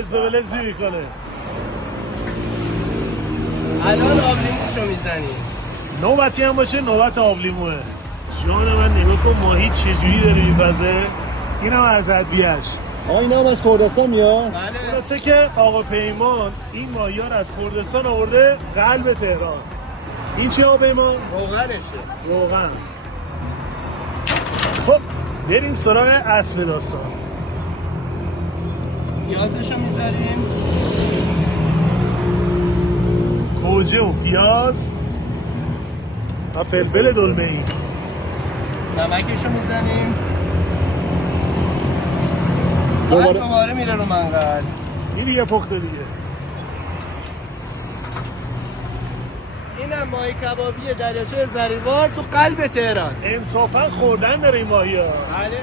لزه میکنه. الان آبلیموشو میزنیم. نوبتی هم باشه نوبت آبلیموه. جان من نگاه کن ماهی چجوری داره میپزه. اینم از ادویه‌اش. این هم از کردستان میاد؟ بله. درسته که آقا پیمان این ماهی ها از کردستان آورده قلب تهران. این چی آقا پیمان؟ روغنشه. روغن. خب بریم سراغ اصل داستان. پیازشو میذاریم. کوجه و پیاز و فلفل دلمه‌ای. نمکشو میزنیم. دوباره میره رو منقل. این دیگه پخته دیگه. اینم ماهی کبابی دریاچه زریوار تو قلب تهران. انصافا خوردن داره این ماهی ها. بله.